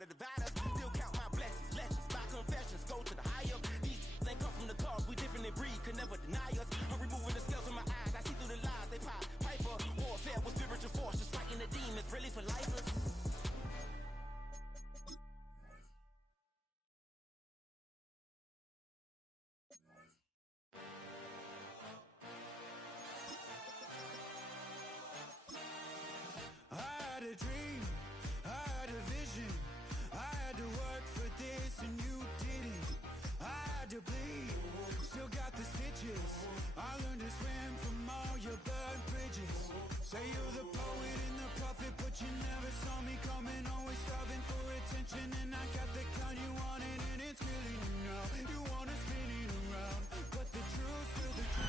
trying to divide us. Still count my blessings, lessons, my confessions go to the higher. These ain't come from the cloth, we different in breed, could never deny us. I'm removing the scales from my eyes, I see through the lies, they pop hyper. Warfare with spiritual forces, fighting the demons, really for lifers. I had a dream, I had a vision, I had to work for this and you didn't. I had to bleed, still got the stitches. I learned to swim from all your burned bridges. Say you're the poet and the prophet, but you never saw me coming. Always starving for attention, and I got the kind you wanted, and it's killing you now. You wanna spin it around, but the truth's still the truth.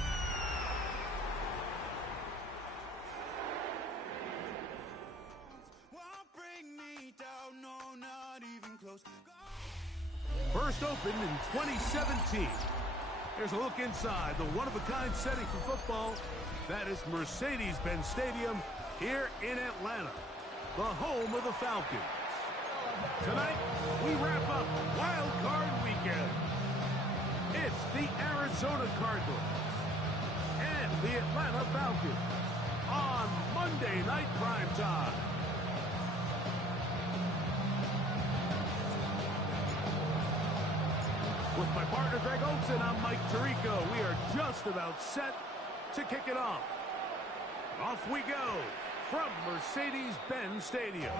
Down, no, not even close. First opened in 2017. Here's a look inside the one-of-a-kind setting for football. That is Mercedes-Benz Stadium here in Atlanta, the home of the Falcons. Tonight, we wrap up Wild Card Weekend. It's the Arizona Cardinals and the Atlanta Falcons on Monday Night Primetime. With my partner, Greg Olson, I'm Mike Tirico. We are just about set to kick it off. Off we go from Mercedes-Benz Stadium.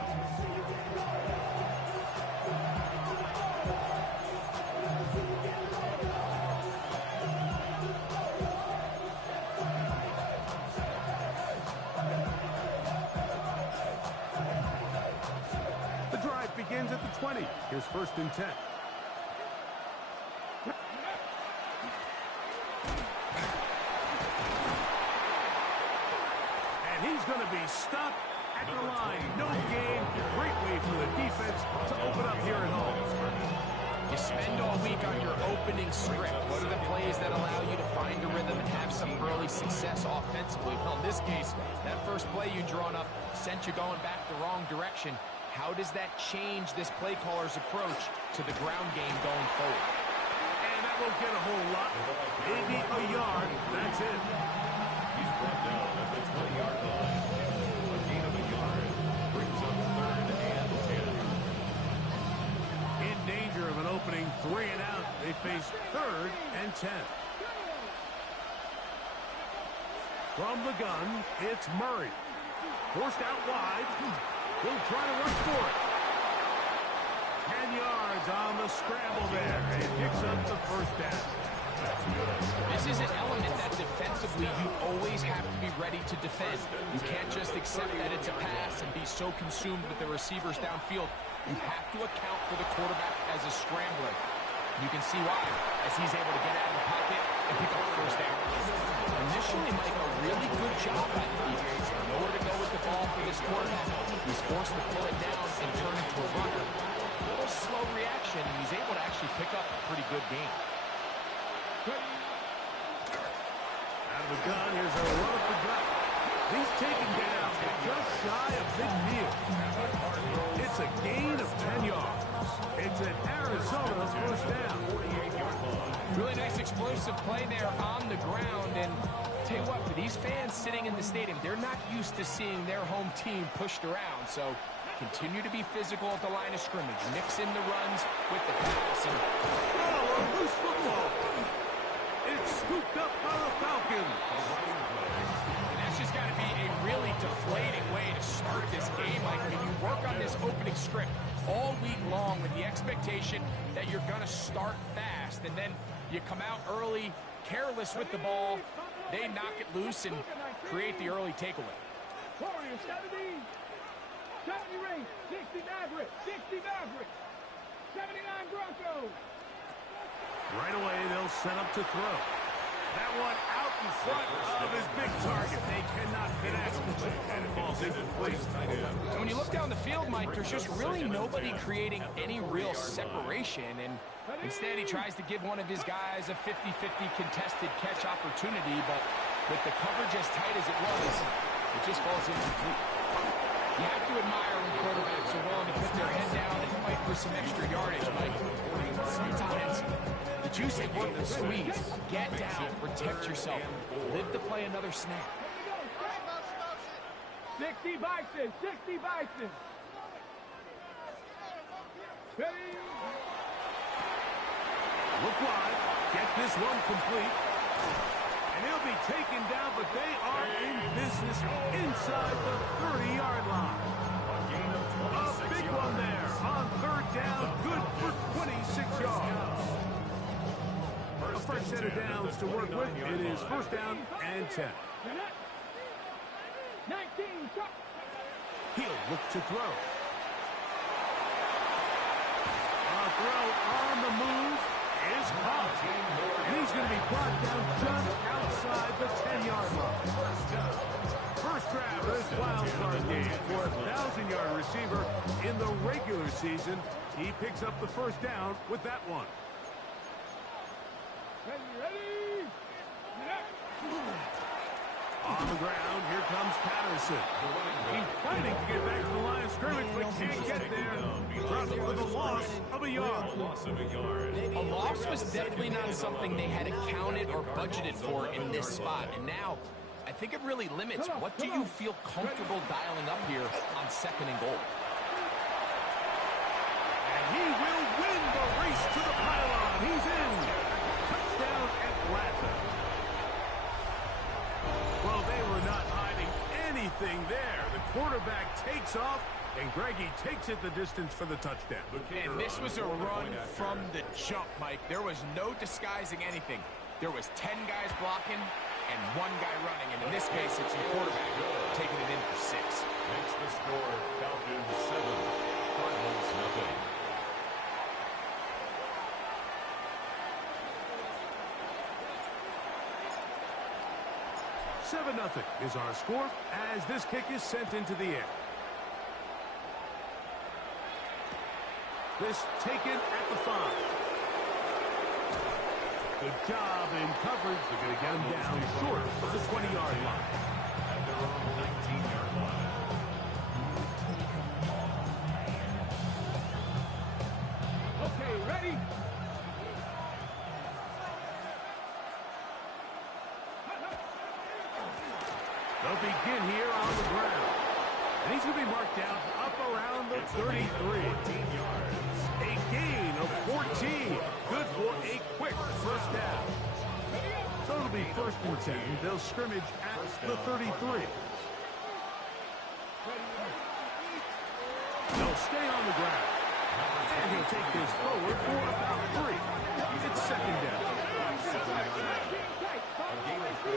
The drive begins at the 20. Here's 1st and 10. He's going to be stopped at the line. No gain. Great way for the defense to open up here at home. You spend all week on your opening script. What are the plays that allow you to find a rhythm and have some early success offensively? Well, in this case, that first play you drawn up sent you going back the wrong direction. How does that change this play caller's approach to the ground game going forward? And that won't get a whole lot. Maybe a yard. That's it. He's brought down at the 20-yard line. A gain of a yard brings up 3rd and 10. In danger of an opening 3 and out. They face 3rd and 10. From the gun, it's Murray. Forced out wide. He'll try to run for it. 10 yards on the scramble there. And picks up the 1st down. That's good. This is an element that defensively you always have to be ready to defend. You can't just accept that it's a pass and be so consumed with the receivers downfield. You have to account for the quarterback as a scrambler. You can see why, as he's able to get out of the pocket and pick up the 1st down. Initially, Mike, a really good job by the defense. Nowhere to go with the ball for this quarterback. He's forced to pull it down and turn into a runner. A little slow reaction, and he's able to actually pick up a pretty good game. Out of the gun, here's a run up the gut. He's taken down just shy of midfield. It's a gain of 10 yards. It's an Arizona 1st down. Really nice explosive play there on the ground. And tell you what, for these fans sitting in the stadium, they're not used to seeing their home team pushed around. So continue to be physical at the line of scrimmage. Mix in the runs with the pass. And a loose football. It's scooped up by the Falcons. And that's just got to be a really deflating way to start this game. Like, when you work on this opening script all week long with the expectation that you're going to start fast, and then you come out early, careless with the ball, they knock it loose and create the early takeaway. Warriors 70, 70 Rays, 60 Mavericks, 60 Mavericks, 79 Broncos. Right away, they'll set up to throw. That one out in front of his big target. They cannot connect, and it falls incomplete. And when you look down the field, Mike, there's just really nobody creating any real separation. And instead, he tries to give one of his guys a 50-50 contested catch opportunity. But with the coverage as tight as it was, it just falls incomplete. You have to admire when quarterbacks are willing to put their head down and fight for some extra yardage, Mike. Sometimes the juice ain't worth the squeeze. Get down, protect yourself, live to play another snap. 60 Bison, 60 Bison. Ready? Look wide. Get this one complete. And he'll be taken down, but they are in business inside the 30-yard line. A big one there on third down. Good for 26 yards. A fresh set of downs to work with. It is first down and 10. 19, He'll look to throw. A throw on the move is caught. And he's going to be brought down just outside the 10-yard line. First grab of this wild card game for a 1,000-yard receiver in the regular season. He picks up the first down with that one. ready? On the ground, here comes Patterson. He's fighting to get back to the line of scrimmage, but can't get there. Drops for the loss of a yard. A loss was definitely not something they had accounted or budgeted for in this spot. And now, I think it really limits what do you feel comfortable dialing up here on 2nd and goal. And he will win the race to the pylon. He's in. Touchdown Atlanta. Well, they were not hiding anything there. The quarterback takes off, and Greggy takes it the distance for the touchdown. And this was a run from the jump, Mike. There was no disguising anything. There was 10 guys blocking and 1 guy running. And in this case, it's the quarterback taking it in for 6. Makes the score Falcons 7, Cardinals nothing. Seven 0 is our score as this kick is sent into the air. This taken at the 5. Good job in coverage. They're going to get him down short of the 20-yard line. At their own 19-yard line. Okay, ready? They'll begin here on the ground. And he's going to be marked down up around the 33. 14 yards. A gain of 14. Good for a quick first down. So it'll be 1st and 10. They'll scrimmage at the 33. They'll stay on the ground. And he'll take this forward for about 3. It's 2nd down. A gain of 4.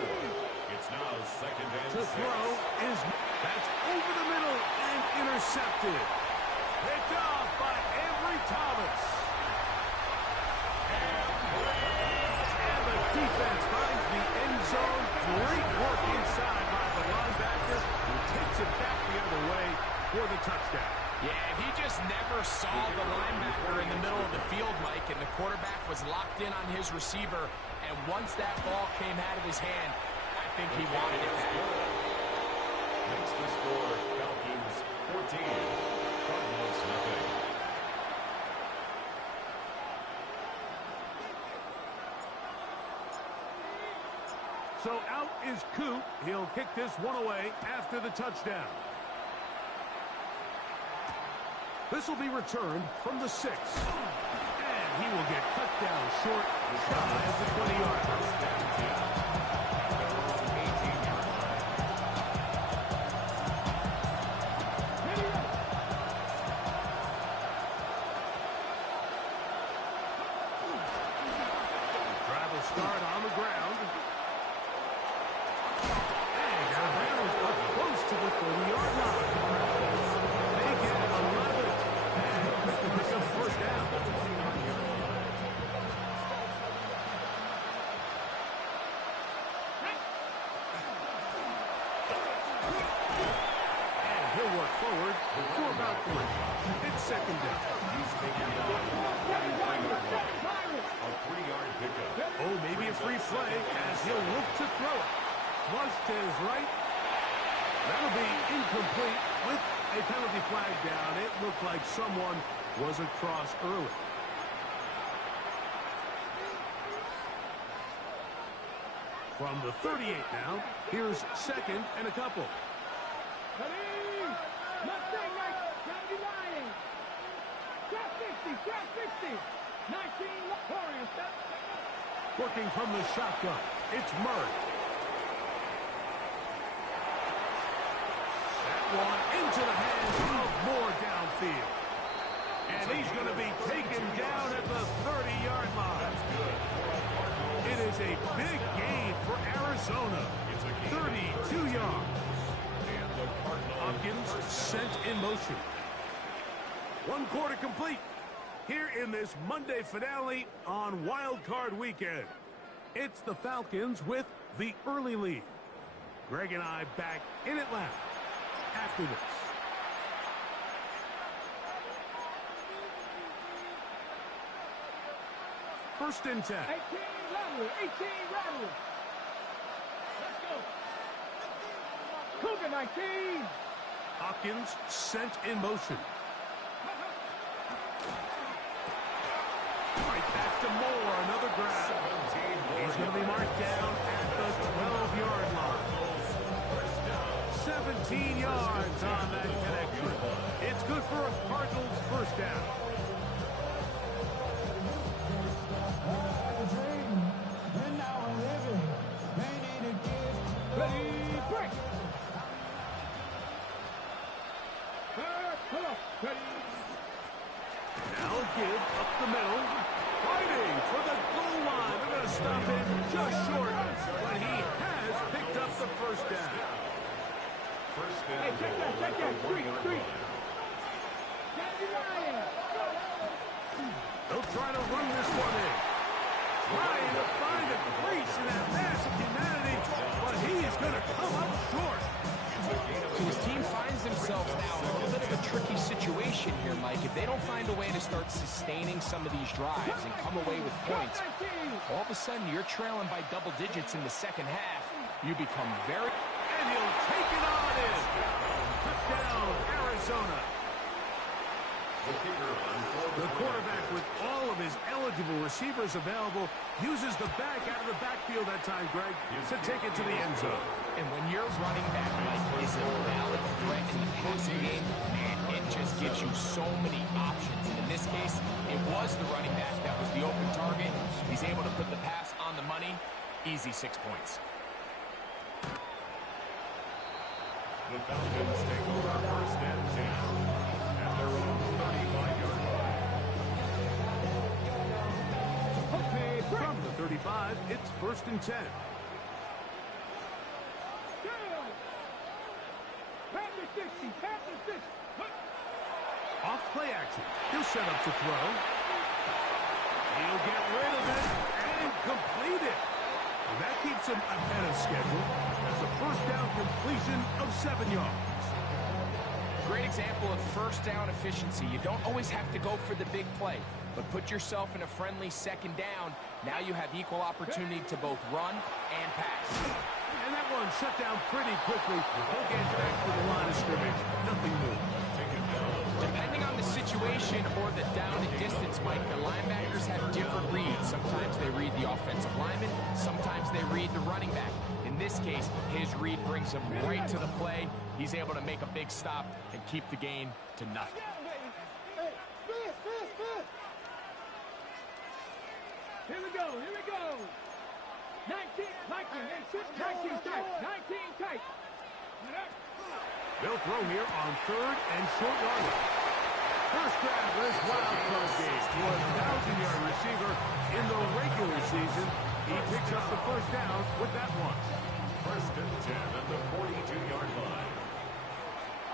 It's now 2nd and 6. To throw is, that's over the middle and intercepted. Picked off by Avery Thomas. And the defense finds the end zone. Great work inside by the linebacker, who takes it back the other way for the touchdown. Yeah, he just never saw the linebacker in the middle of the field, Mike, and the quarterback was locked in on his receiver. And once that ball came out of his hand, I think he wanted it back. Makes the score Falcons 14, Cardinals nothing. So out is Coop. He'll kick this one away after the touchdown. This will be returned from the 6. And he will get cut down short, shy of the 20-yard line. Drive will start on the ground. And out of bounds, up close to the 30-yard line. They get 11. And pick up first down. And he'll work forward for about 3. It's 2nd down. He's taken down a 3-yard pickup. Oh, maybe a free play as he'll look to throw it. Flush to his right. That'll be incomplete with a penalty flag down. It looked like someone was across early. From the 38 now, here's second and a couple. Ready? Mustang 99. Trap 60. Trap 60. 19. Warriors. Working from the shotgun, it's Murray. That one into the hands of Moore downfield. And he's going to be taken down at the 30-yard line. It is a big gain for Arizona. 32 yards. Hopkins sent in motion. One quarter complete here in this Monday finale on Wild Card Weekend. It's the Falcons with the early lead. Greg and I back in Atlanta after this. First and 10. 18 Rattler. 18 Rattler. Let's go. Cougar 19. Hopkins sent in motion. Right back to Moore. Another grab. He's going to be marked down at the 12-yard line. 17 yards on that connection. It's good for a Cardinals first down. Ready, break. Pull up. Ready. Now give up the middle. Fighting for the goal line. They're going to stop him just short. But he has picked up the first down. Hey, check that. Street. They'll try to run this one in. Trying to find a crease in that mass of humanity, but he is going to come up short. So his team finds themselves now in a little bit of a tricky situation here, Mike. If they don't find a way to start sustaining some of these drives and come away with points, all of a sudden you're trailing by double digits in the second half. You become very... And he'll take it on in. Touchdown, Arizona. The quarterback, with all of his eligible receivers available, uses the back out of the backfield that time, Greg, to take it to the end zone. And when your running back, Mike, is a valid threat in the passing game, man, it just gives you so many options. And in this case, it was the running back that was the open target. He's able to put the pass on the money. Easy 6 points. The Falcons take over first and 10 at their own 35-yard line. From the 35, it's first and 10. Off play action. He'll set up to throw. He'll get rid of it and complete it. And that keeps him ahead of schedule. That's a first down completion of 7 yards. Great example of first down efficiency. You don't always have to go for the big play, but put yourself in a friendly second down. Now you have equal opportunity to both run and pass. And that one shut down pretty quickly. He'll get back to the line of scrimmage. Nothing new. Depending on the situation or the down and distance, Mike, the linebackers have different reads. Sometimes they read the offensive lineman. Sometimes they read the running back. In this case, his read brings him right to the play. He's able to make a big stop and keep the gain to nothing. Here we go. 19 tight. They'll throw here on third and short yardage. First grab of this wild card game to a 1,000-yard receiver in the regular season. He picks up the first down with that one. First and 10 at the 42-yard line.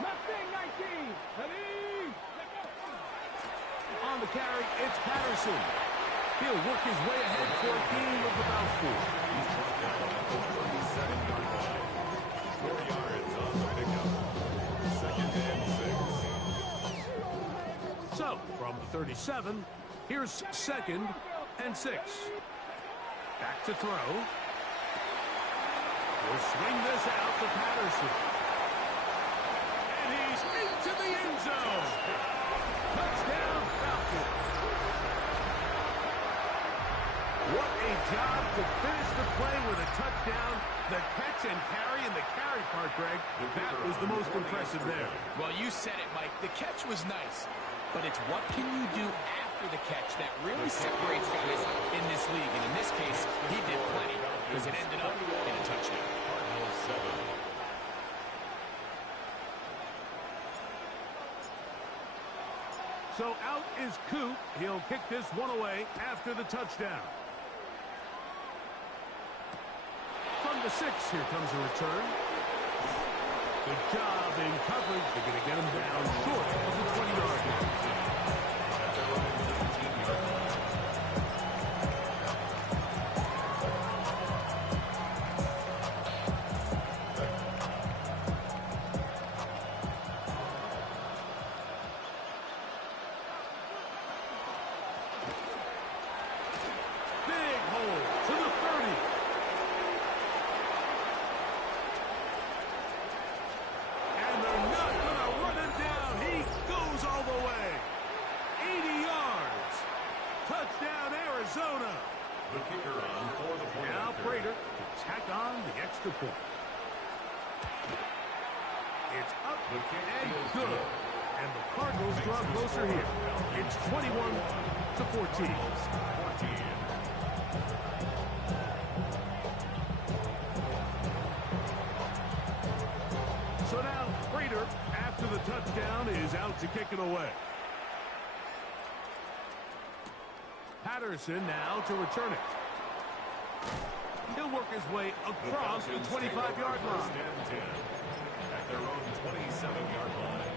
Mustang 19. Ready. On the carry, it's Patterson. He'll work his way ahead for a gain of about 4. He's brought down at the 37-yard line. 4 yards on the pickup. Second and 6. So, from the 37, here's second and 6. Back to throw. We'll swing this out to Patterson. And he's into the end zone. Touchdown, What a job to finish the play with a touchdown. The catch and carry, and the carry part, Greg, that was the most impressive there. Well, you said it, Mike. The catch was nice, but it's what can you do after the catch that really separates guys in this league. And in this case, he did plenty because it ended up in a touchdown. Cardinals 7. So out is Coop. He'll kick this one away after the touchdown. From the 6, here comes a return. Good job in coverage. They're going to get him down short of the 20-yard line. Big hole to the 30. And they're not going to run him down. He goes all the way. 80 yards. Touchdown, Arizona. The kicker on for the point. Now Prater to tack on the extra point. It's up and good. And the Cardinals draw closer here. It's 21-14. 14. So now Prater, after the touchdown, is out to kick it away. Patterson now to return it. He'll work his way across the 25-yard line. First and 10 at their own 27-yard line.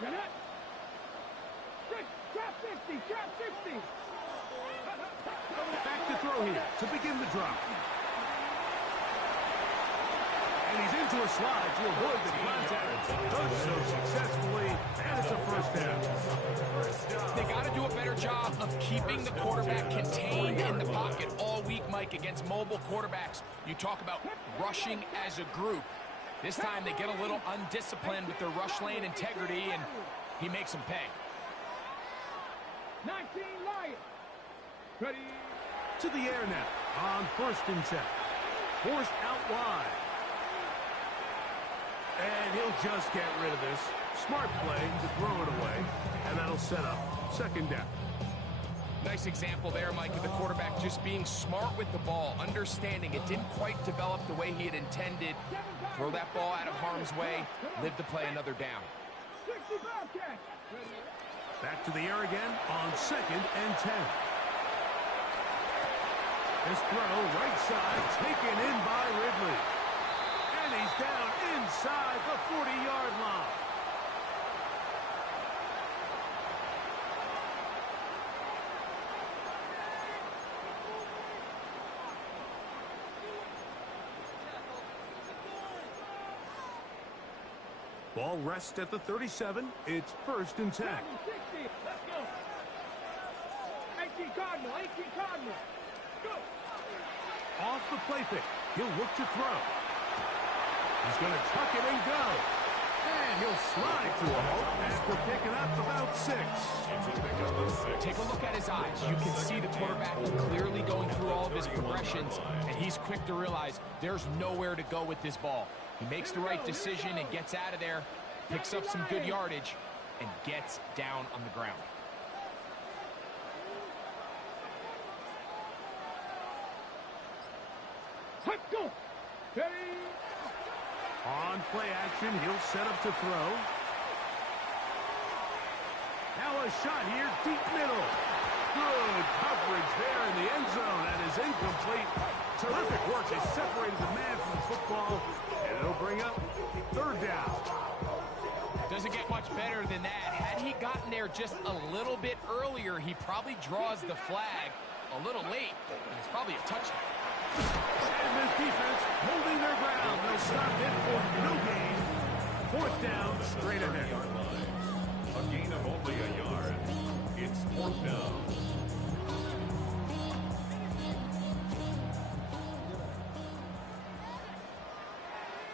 Jeanette. Trap 60, trap 60. Back to throw here to begin the drop. And he's into a slide to avoid the contact. Does so successfully, and it's a first down. They got to do a better job of keeping the quarterback contained in the pocket all week, Mike, against mobile quarterbacks. You talk about rushing as a group. This time they get a little undisciplined with their rush lane integrity, and he makes them pay. 19 Lions. Ready. To the air now on 1st and 10. Forced out wide. And he'll just get rid of this. Smart play to throw it away, and that'll set up 2nd down. Nice example there, Mike, of the quarterback just being smart with the ball, understanding it didn't quite develop the way he had intended. Throw that ball out of harm's way, live to play another down. 60 Bobcats. Back to the air again on 2nd and 10. This throw, right side, taken in by Ridley. And he's down inside the 40-yard line. Ball rests at the 37. It's 1st and 10. 60. Let's go. 18 Cardinal, 18 Cardinal. Go. Off the play fake. He'll look to throw. He's going to tuck it and go. And he'll slide to a halt after picking up about 6. Take a look at his eyes. You can see the quarterback clearly going through all of his progressions, and he's quick to realize there's nowhere to go with this ball. He makes the right decision and gets out of there, picks up some good yardage, and gets down on the ground. Let's go. Ready. On play action, he'll set up to throw. Now a shot here, deep middle. Good coverage there in the end zone. That is incomplete. Terrific work. They separated the man from the football, and it'll bring up 3rd down. Doesn't get much better than that. Had he gotten there just a little bit earlier, he probably draws the flag a little late, and it's probably a touchdown. And this defense holding their ground. They'll stop it for no gain. 4th down, straight ahead. A gain of only a yard. It's 4th down.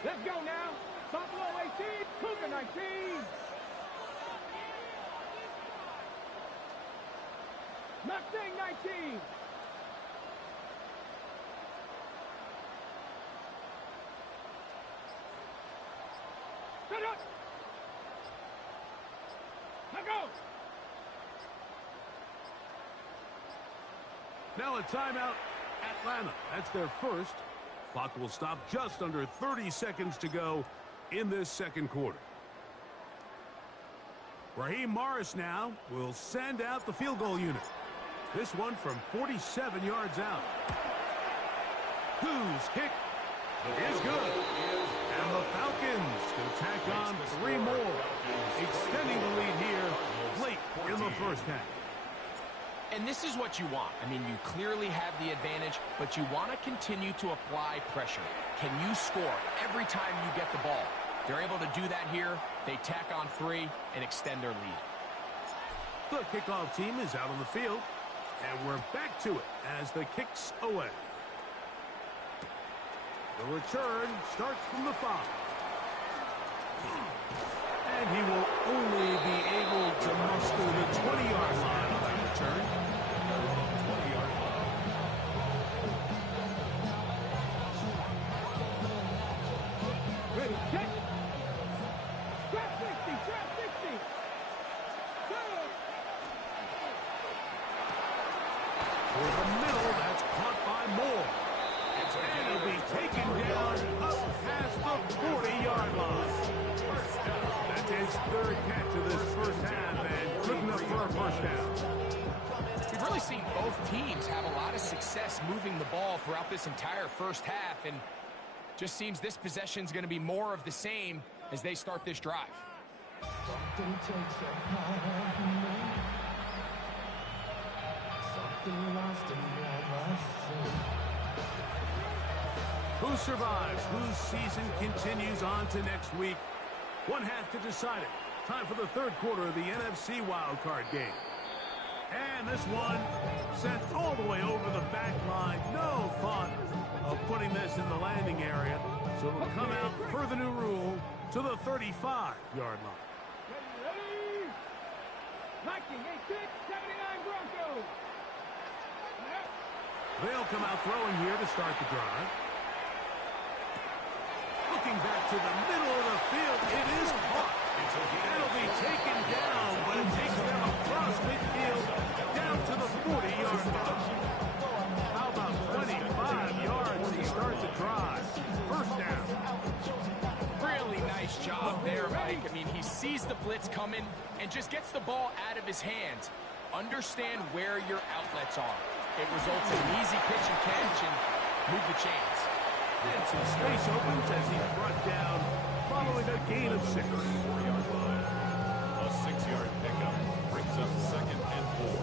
Let's go now. Buffalo 18, Cougar 19. Mustang 19. Set up. Let go. Now a timeout, Atlanta. That's their first. Clock will stop just under 30 seconds to go in this second quarter. Raheem Morris now will send out the field goal unit. This one from 47 yards out. Whose kick is good. And the Falcons can tack on 3 more, extending the lead here late in the first half. And this is what you want. I mean, you clearly have the advantage, but you want to continue to apply pressure. Can you score every time you get the ball? They're able to do that here. They tack on 3 and extend their lead. The kickoff team is out on the field, and we're back to it as the kick's away. The return starts from the 5. And he will only be able to muster the 20-yard line on that return. 20-yard line. Ready, set. Trap 60, trap 60. Go. For the middle, that's caught by Moore. And he'll be taken down up past the 40-yard line. That's his 3rd catch of this first half, and good enough for a first down. We've really seen both teams have a lot of success moving the ball throughout this entire first half, and just seems this possession is going to be more of the same as they start this drive. Something takes a part of me. Something lost in my soul. Who survives? Whose season continues on to next week? One half to decide it. Time for the third quarter of the NFC wildcard game. And this one sent all the way over the back line. No thought of putting this in the landing area. So it'll come out per the new rule to the 35-yard line. Ready, ready. Viking 86, 79 Broncos. They'll come out throwing here to start the drive. Looking back to the middle of the field, it is caught. That'll be taken down, but it takes them across midfield down to the 40-yard line. How about 25 yards to start the drive? First down. Really nice job there, Mike. I mean, he sees the blitz coming and just gets the ball out of his hands. Understand where your outlets are. It results in an easy pitch and catch and move the chains. And some space opens as he's brought down following a gain of 6. 4-yard line. A 6-yard pickup brings up 2nd and 4.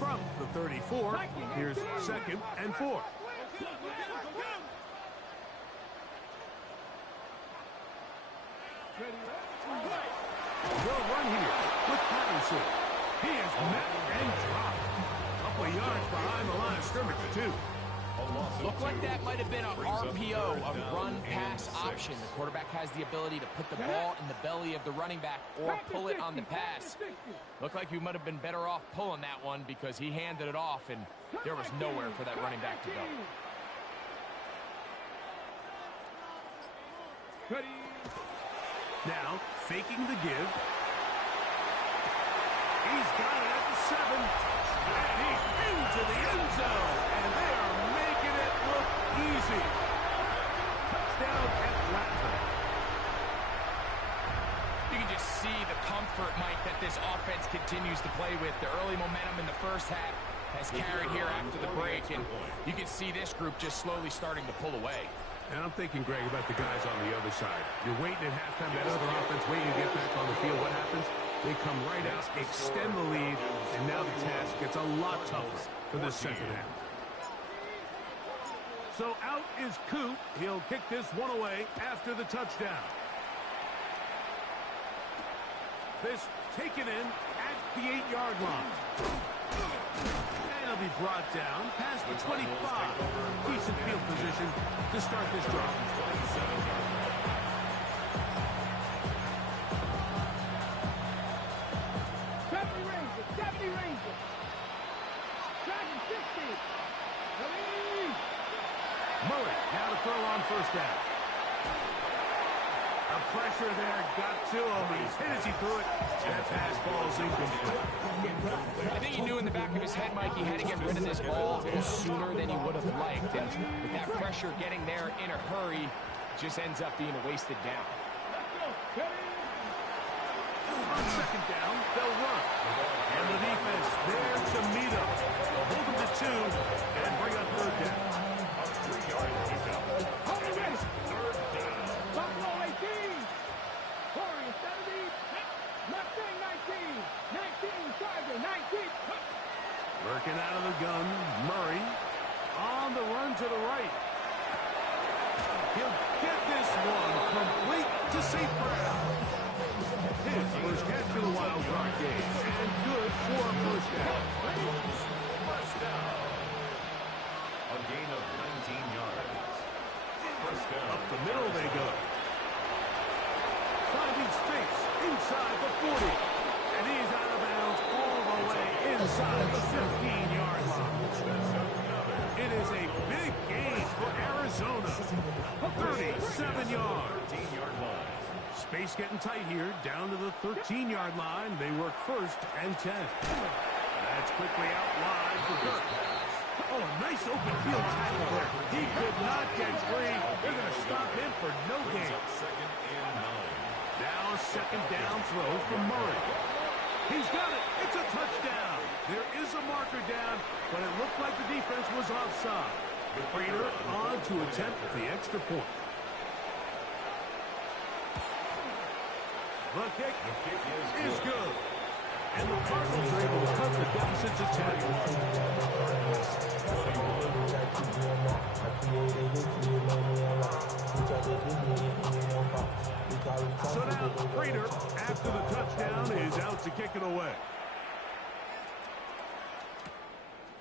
From the 34, here's 2nd and 4. They'll run here with Patterson. He is met and dropped. A couple of yards behind the line of scrimmage, too. Looked like that might have been an RPO, a run-pass option. The quarterback has the ability to put the ball in the belly of the running back or pull it on the pass. Looked like he might have been better off pulling that one because he handed it off, and there was nowhere for that running back to go. Now, faking the give. He's got it at the 7. And he's into the end zone. And they are making it look easy. Touchdown Atlanta. You can just see the comfort, Mike, that this offense continues to play with. The early momentum in the first half has carried here after the break, and you can see this group just slowly starting to pull away. And I'm thinking, Greg, about the guys on the other side. You're waiting at halftime, that other offense waiting to get back on the field. What happens? They come right out, extend the lead, and now the task gets a lot tougher for this second half. So out is Coop. He'll kick this one away after the touchdown. This taken in at the 8-yard line. And He'll be brought down past the 25. Decent field position to start this drive. 70 Rangers, 70 Rangers. Dragon 60. Release. Murray now to throw on first down. The pressure there got to him. He's hit as he threw it. And that pass falls incomplete. I think he knew in the back of his head, Mike, he had to get rid of this ball a little sooner than he would have liked. And with that pressure getting there in a hurry, just ends up being a wasted down. On second down, they'll run. And the defense there to meet him. They'll hold him to 2 and bring up third down. A 3-yard pickup. Buffalo 18. Warriors 70. Mustang 19. 19. Charger 19. Working out of the gun, Murray on the run to the right. He'll get this one complete to St. Brown. His first catch of the wild card game, and good for a first down. First down. A gain of 19 yards. First down. Up the middle they go. Finding space inside the 40. And he's out of bounds all the way inside the 15-yard line. It is a big gain for Arizona. 37 yards. 13-yard line. Space getting tight here, down to the 13-yard line. They work first and 10. That's quickly out wide for Kirk. Oh, a nice open field tackle there. He could not get free. They're going to stop him for no gain. Second and 9. Now a second down throw from Murray. He's got it. It's a touchdown. There is a marker down, but it looked like the defense was offside. The Prater on to attempt the extra point. The kick is good. And the Cardinals are able to cut the deficit to 10. So now Prater, after the touchdown, is out to kick it away.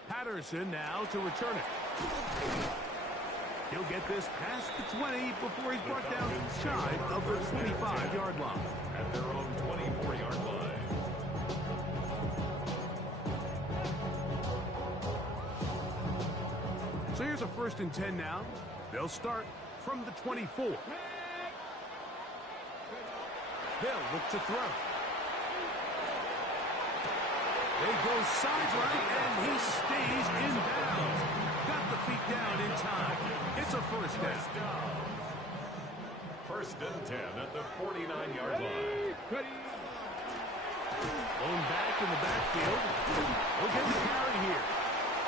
Patterson now to return it. He'll get this past the 20 before he's brought down shy of the 25-yard line. At their own 24-yard line. So here's a 1st and 10 now. They'll start from the 24. They'll look to throw. They go sideline, and he stays in bounds. Got the feet down in time. It's a first down. First and 10 at the 49-yard line. Going back in the backfield. He'll get the carry here.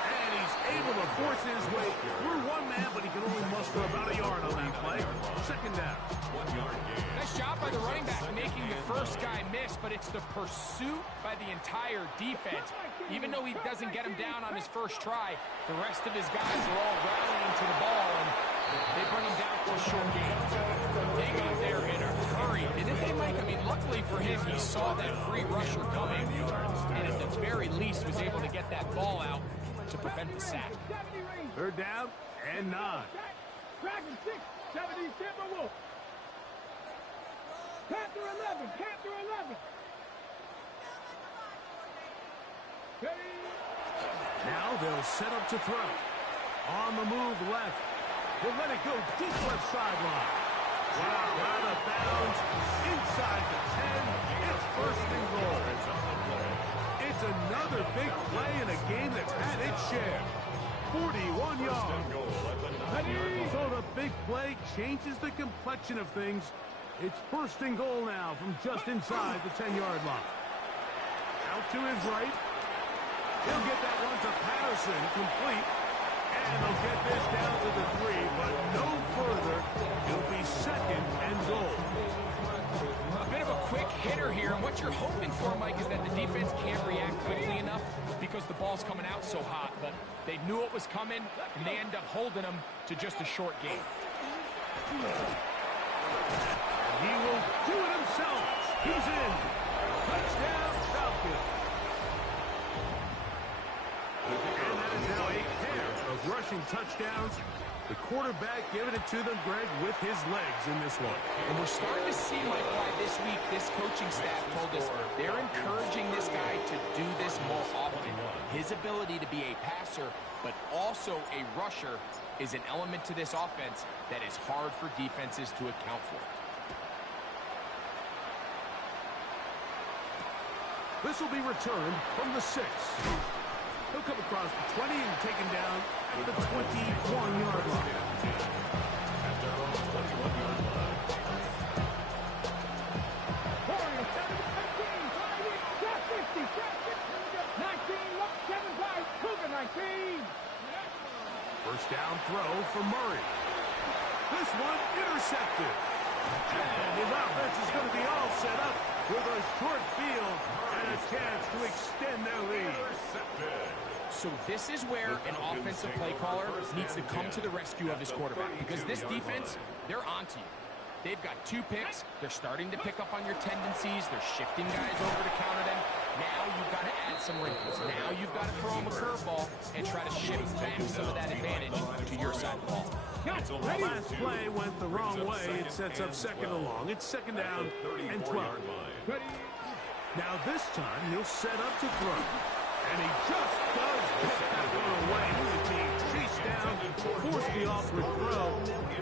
And he's able to force his way through one man, but he can only muster about a yard on that play. Second down. 1 yard gain. Nice job by the running back making the first guy miss, but it's the pursuit by the entire defense. Even though he doesn't get him down on his first try, the rest of his guys are all rallying to the ball, and they bring him down for a short gain. They got there in a hurry, didn't they, Mike? I mean, luckily for him, he saw that free rusher coming, and at the very least was able to get that ball out to prevent the sack. Third down and 9. Dragon 6, 70 Timberwolves. Panther 11, Panther 11. Now they'll set up to throw. On the move left. They'll let it go deep left sideline. Wow, out of bounds. Inside the 10. It's first and goal. It's another big play in a game that's had its share. 41 yards. So the big play changes the complexion of things. It's first and goal now from just inside the 10-yard line. Out to his right. He'll get that one to Patterson, complete. And they'll get this down to the 3, but no further. It'll be second and goal. A bit of a quick hitter here, and what you're hoping for, Mike, is that the defense can't react quickly enough because the ball's coming out so hot. But they knew it was coming, and they end up holding them to just a short game. He will do it himself. He's in. Touchdown, Falcons. And those rushing touchdowns. The quarterback giving it to them, Greg, with his legs in this one. And we're starting to see, Mike, why this week this coaching staff told us they're encouraging this guy to do this more often. His ability to be a passer, but also a rusher, is an element to this offense that is hard for defenses to account for. This will be returned from the 6. He'll come across the 20 and taken down at the 21-yard line. At their own 21-yard line. Warriors 17, 50, 19, 7, 5, Cougar 19. First down throw for Murray. This one intercepted. And his offense is going to be all set up with a short field and a chance to extend their lead. So this is where an offensive play caller needs to come to the rescue of his quarterback, because this defense, they're onto you. They've got 2 picks. They're starting to pick up on your tendencies. They're shifting guys over to counter them. Now you've got to add some wrinkles. Now you've got to throw them a curveball and try to shift back some of that advantage to your side of the ball. The last play went the wrong way. It sets up second and long. It's second down and 12. Now this time he'll set up to throw. And he just does get that one away. He's being chased down, forced the awkward throw.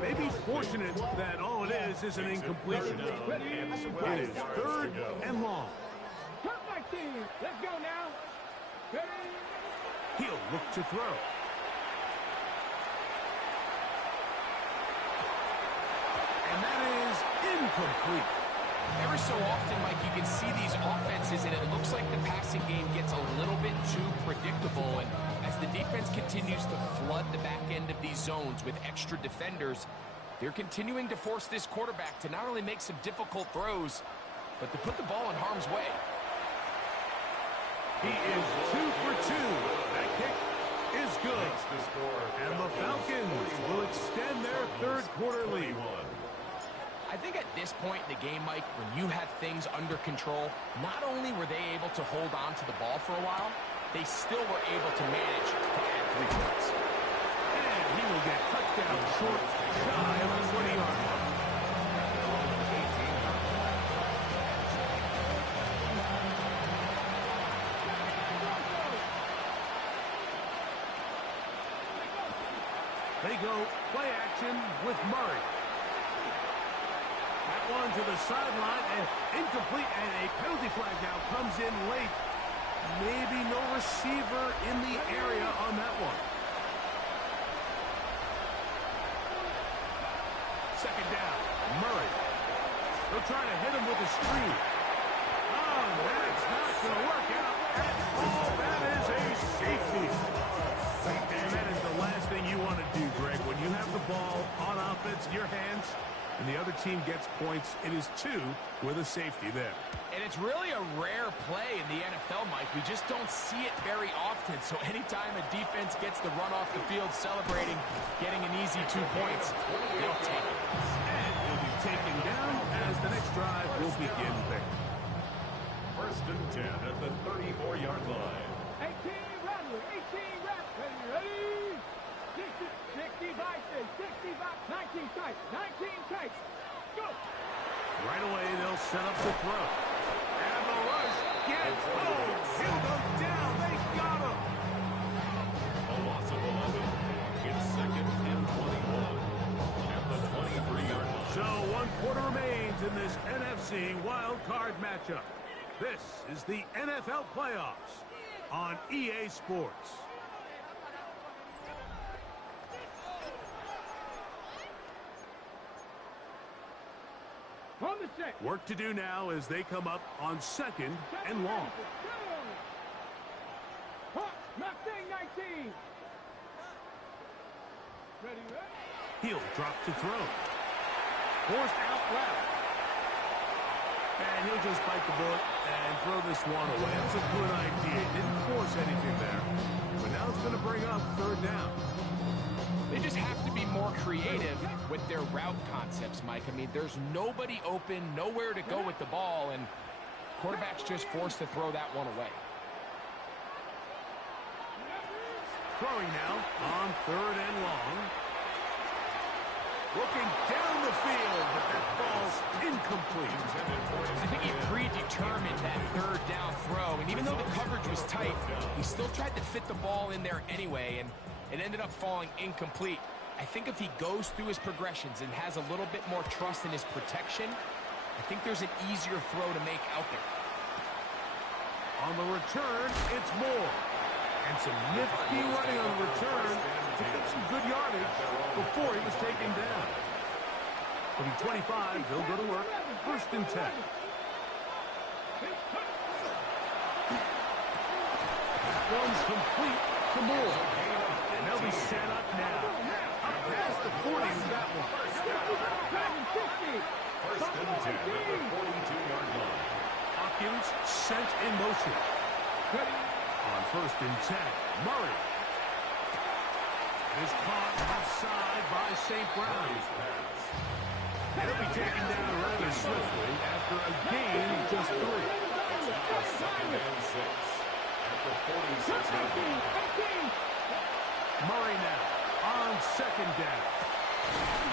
Maybe fortunate that all it is an incompletion. It is third and long. Let's go now. He'll look to throw. And that is incomplete. Every so often, Mike, you can see these offenses, and it looks like the passing game gets a little bit too predictable. And as the defense continues to flood the back end of these zones with extra defenders, they're continuing to force this quarterback to not only make some difficult throws, but to put the ball in harm's way. He is 2 for 2. That kick is good. And the Falcons will extend their third quarter lead. I think at this point in the game, Mike, when you have things under control, not only were they able to hold on to the ball for a while, they still were able to manage to add 3 points. And he will get cut down short, shy of the 20-yard line. They go play action with Murray. That one to the sideline, and incomplete, and a penalty flag now comes in late. Maybe no receiver in the area on that one. Second down, Murray. They'll try to hit him with a screen. Oh, that's not going to work out at all. That is a safety. And that is the last thing you want to do, Greg. When you have the ball on offense in your hands and the other team gets points, it is 2 with a safety there. And it's really a rare play in the NFL, Mike. We just don't see it very often. So anytime a defense gets the run off the field celebrating, getting an easy 2 points, they'll take it. And he'll be taken down as the next drive will begin there. First and 10 at the 34-yard line. 18 Radley, 18 Radley, ready? 65, 19 tight, 19 tight, go! Right away, they'll set up the throw. And the rush gets home. He'll go down. They got him. A loss of 11. It's second and 21 at the 23-yard line. So 1 quarter remains in this NFC wild card matchup. This is the NFL playoffs on EA Sports. On the set. Work to do now as they come up on second and long. Mustang 19. Ready, ready? He'll drop to throw. Forced out left. And he'll just bite the bullet and throw this one away. That's a good idea. Didn't force anything there. But now it's going to bring up third down. They just have to be more creative with their route concepts, Mike. I mean, there's nobody open, nowhere to go with the ball, and quarterback's just forced to throw that one away. Throwing now on 3rd and long. Looking down the field, but that ball's incomplete. I think he predetermined that 3rd down throw, and even though the coverage was tight, he still tried to fit the ball in there anyway, and it ended up falling incomplete. I think if he goes through his progressions and has a little bit more trust in his protection, I think there's an easier throw to make out there. On the return, it's Moore. And some nifty running on the return to get some good yardage before he was taken down. From 25, they'll go to work. 1st and 10. That one's complete to Moore. And they'll be set up now. Up past the 40 with that one. 1st and 10 at the 42-yard line. Hopkins sent in motion. On 1st and 10, Murray is caught offside by St. Brown. He'll be taken down rather swiftly after a gain of just 3. 2nd and 6 at the 46-yard line. Murray now on 2nd down.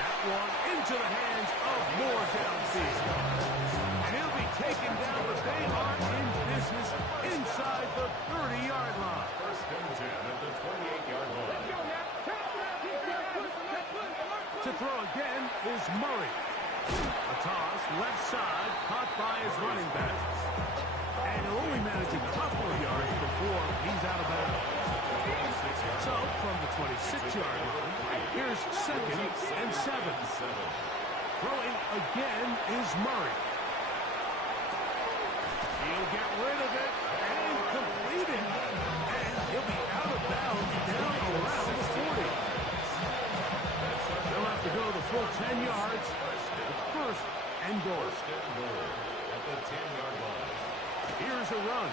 That one into the hands of Moore downfield. And he'll be taken down, but they are in business inside the 30-yard line. 1st and 10 at the 28-yard line. To throw again is Murray. A toss left side, caught by his running back. And he'll only manage a couple of yards before he's out of bounds. So, from the 26-yard line, here's 2nd and 7. Throwing again is Murray. He'll get rid of it and complete it. And he'll be out of bounds down around the 40. They'll have to go the full 10 yards. It's 1st and goal. At the 10-yard line. Here's a run.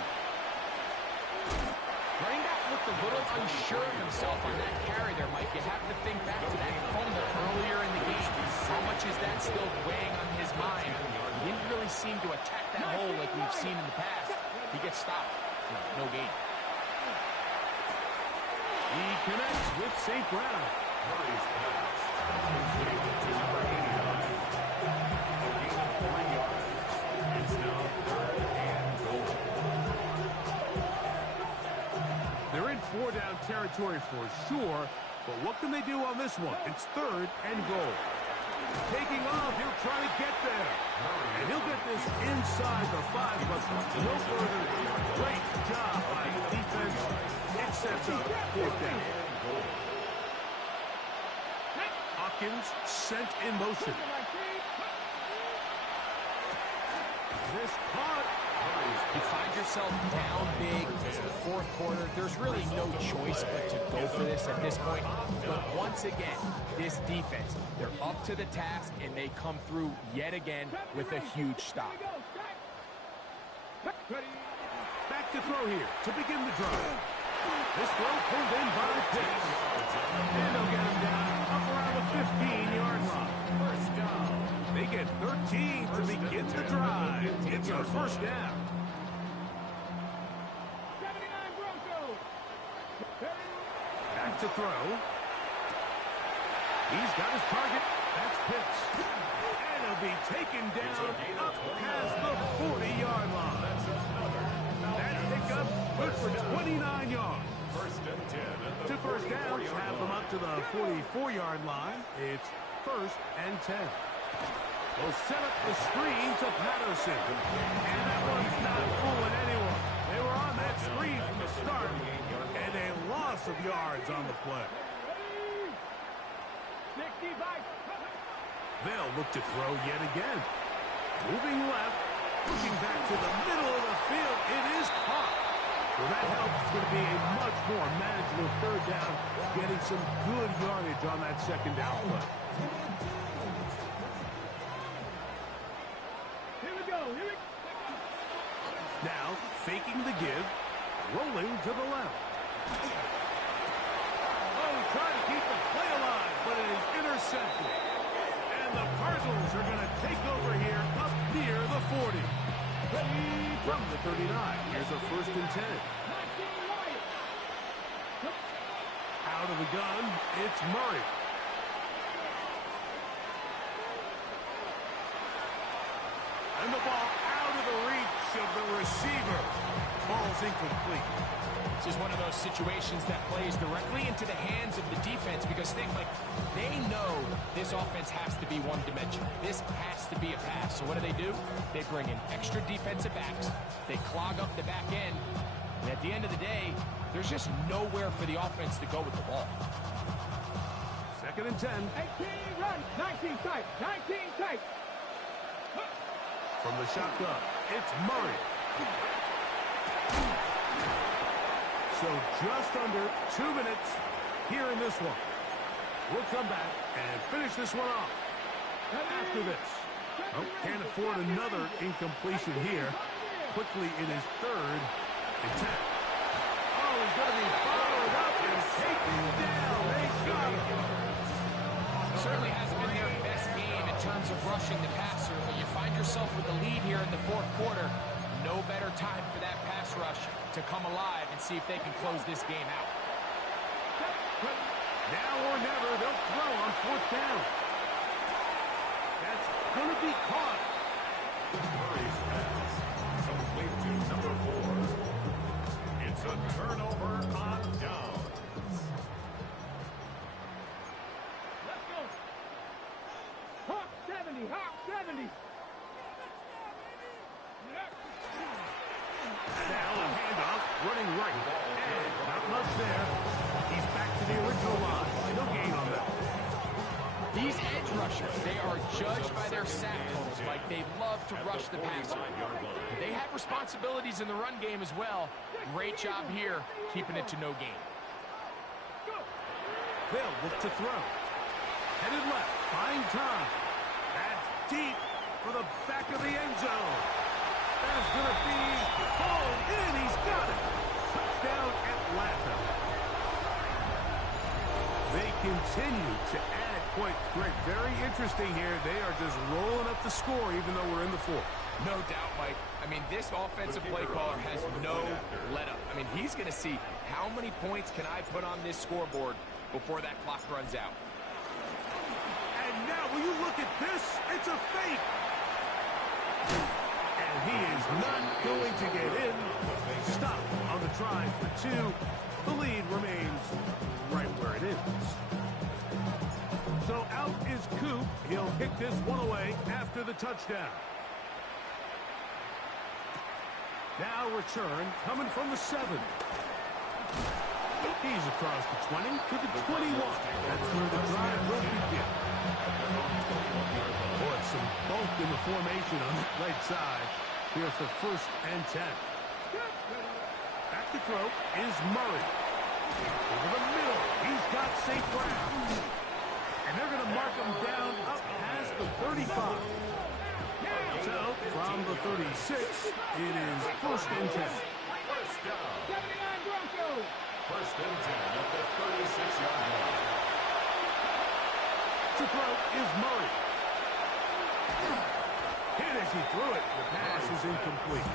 Running back looked a little unsure of himself on that carry there, Mike. You have to think back to that fumble earlier in the game. How much is that still weighing on his mind? He didn't really seem to attack that hole like we've seen in the past. He gets stopped for no gain. He connects with St. Brown. Murray's pass. Completed to number 89. A gain of 3 yards. It's now 3rd and goal. They're in 4-down territory for sure, but what can they do on this one? It's 3rd and goal. Taking off, he'll try to get there. And he'll get this inside the 5, but no further. Great job by the defense. It sets up 4th down. Hopkins sent in motion. This caught. You find yourself down big. It's the 4th quarter. There's really no choice but to go for this at this point. But once again, this defense, they're up to the task, and they come through yet again with a huge stop. Back to throw here to begin the drive. This throw pulled in by Pitts. And they'll get him down up around the 15-yard line. 1st down. They get 13 to begin the drive. It's a 1st down. Back to throw. He's got his target. That's Pitts. And he'll be taken down up past the 40-yard line. That pickup good for 29 yards. 1st and 10. Two 1st downs have them up to the 44-yard line. It's 1st and 10. They'll set up the screen to Patterson. And that one's not fooling anyone. They were on that screen from the start. And a loss of yards on the play. They'll look to throw yet again. Moving left. Looking back to the middle of the field. It is caught. Well, that helps. It's going to be a much more manageable 3rd down. Getting some good yardage on that 2nd down play. Now, faking the give, rolling to the left. Oh, trying to keep the play alive, but it is intercepted. And the Cardinals are going to take over here up near the 40. From the 39, here's a 1st and 10. of the gun, it's Murray. And the ball out of the reach of the receiver. Ball's incomplete. This is one of those situations that plays directly into the hands of the defense because they know this offense has to be one-dimensional. This has to be a pass. So what do? They bring in extra defensive backs. They clog up the back end. And at the end of the day, there's just nowhere for the offense to go with the ball. 2nd and 10. 18, run. 19 tight. 19 tight. From the shotgun, it's Murray. So just under 2 minutes here in this one. We'll come back and finish this one off after this. Oh, can't afford another incompletion here. Quickly in his 3rd and 10. Oh, he's going to be followed up and taken down. They got him. Certainly hasn't been their best game in terms of rushing the passer, but you find yourself with the lead here in the 4th quarter. No better time for that pass rush to come alive and see if they can close this game out. Now or never, they'll throw on 4th down. That's going to be caught. Murray's pass complete to number 4. It's a turnover on downs. Let's go. Hawk 70. Hawk 70. Now a handoff, running right. And not much there. He's back to the original line. No gain on that. These edge rushers, they are judged by their sack totals, Mike. They love to rush the passer. They have responsibilities in the run game as well. Great job here, keeping it to no gain. They'll look to throw. Headed left, buying time. That's deep for the back of the end zone. That's going to be hauled in. He's got it. Touchdown, Atlanta. They continue to add points. Greg, very interesting here. They are just rolling up the score even though we're in the 4th. No doubt, Mike. I mean, this offensive play caller has no let-up. I mean, he's going to see how many points can I put on this scoreboard before that clock runs out. And now, will you look at this? It's a fake. And he is not going to get in. Stop on the try for 2. The lead remains right where it is. So out is Coop. He'll kick this one away after the touchdown. Now return coming from the 7. He's across the 20 to the 21. That's where the drive will begin. Boy, some bulk in the formation on the right side. Here for 1st and 10. Back to throw is Murray. Over the middle, he's got St. Brown. And they're going to mark him down up past the 35. So, from the 36, it is 1st and 10. First down. 79 Broncos. 1st and 10 at the 36-yard line. To throw is Murray. Hit as he threw it. The pass is incomplete.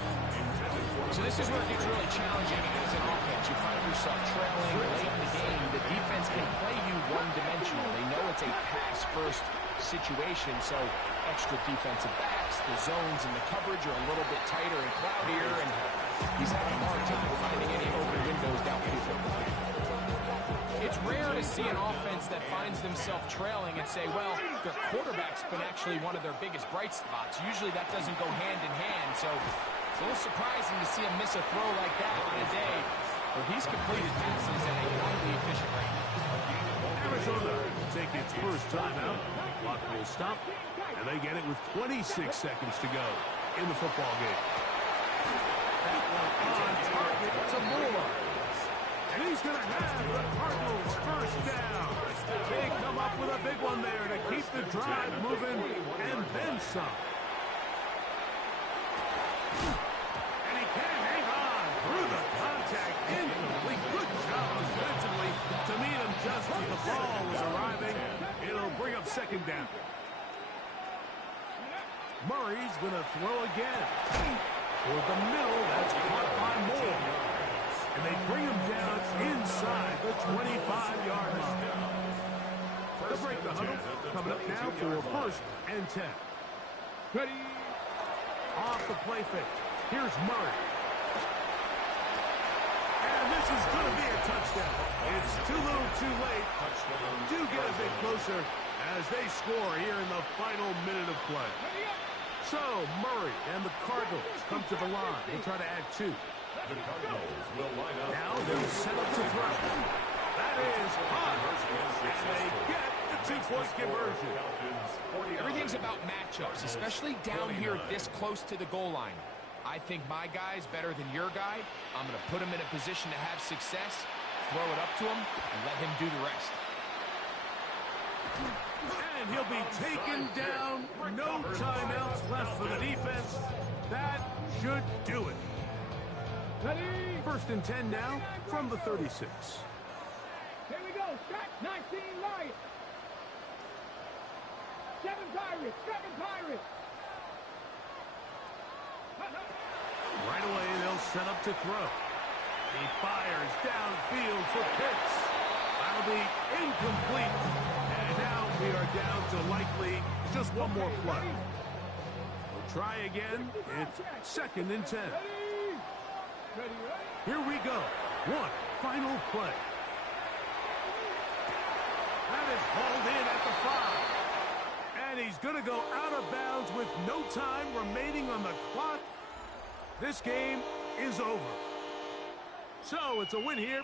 So this is where it gets really challenging as an offense. You find yourself trailing late in the game. The defense can play you one-dimensional. They know it's a pass-first situation, so extra defensive backs, the zones and the coverage are a little bit tighter and cloudier, and he's having a hard time finding any open windows downfield. It's rare to see an offense that finds themselves trailing and say, well, their quarterback's been actually one of their biggest bright spots. Usually that doesn't go hand in hand, so it's a little surprising to see him miss a throw like that on a day where he's completed passes at a highly efficient rate. Arizona will take its first timeout. Clock will stop, and they get it with 26 seconds to go in the football game. That one on target to Moore. And he's going to have the Cardinals first down. They come up with a big one there to keep the drive moving, and then some. And he can't hang on through the contact. Incomplete. Good job defensively to meet him just as the ball was arriving. It'll bring up 2nd down. Murray's going to throw again. Toward the middle, that's caught by Moore. And they bring him down inside the 25-yard line. They'll break the huddle. Coming up now for 1st and 10. Ready. Off the play fake. Here's Murray. And this is going to be a touchdown. It's too little too late. Do get a bit closer as they score here in the final minute of play. So Murray and the Cardinals come to the line. They'll try to add 2. The Cardinals will line up. Now they'll set up to throw. That is hot. And they get the 2-point conversion. Everything's about matchups, especially down here this close to the goal line. I think my guy's better than your guy. I'm going to put him in a position to have success, throw it up to him, and let him do the rest. And he'll be taken down. No timeouts left for the defense. That should do it. Ready. 1st and 10 now from the 36. Here we go. Shot 19 Lions. 7 Pirates. 7 Pirates. Right away, they'll set up to throw. He fires downfield for Pitts. That'll be incomplete. And now we are down to likely just one more play. We'll try again. It's 2nd and 10. Here we go. One final play. That is hauled in at the 5. And he's going to go out of bounds with no time remaining on the clock. This game is over. So it's a win here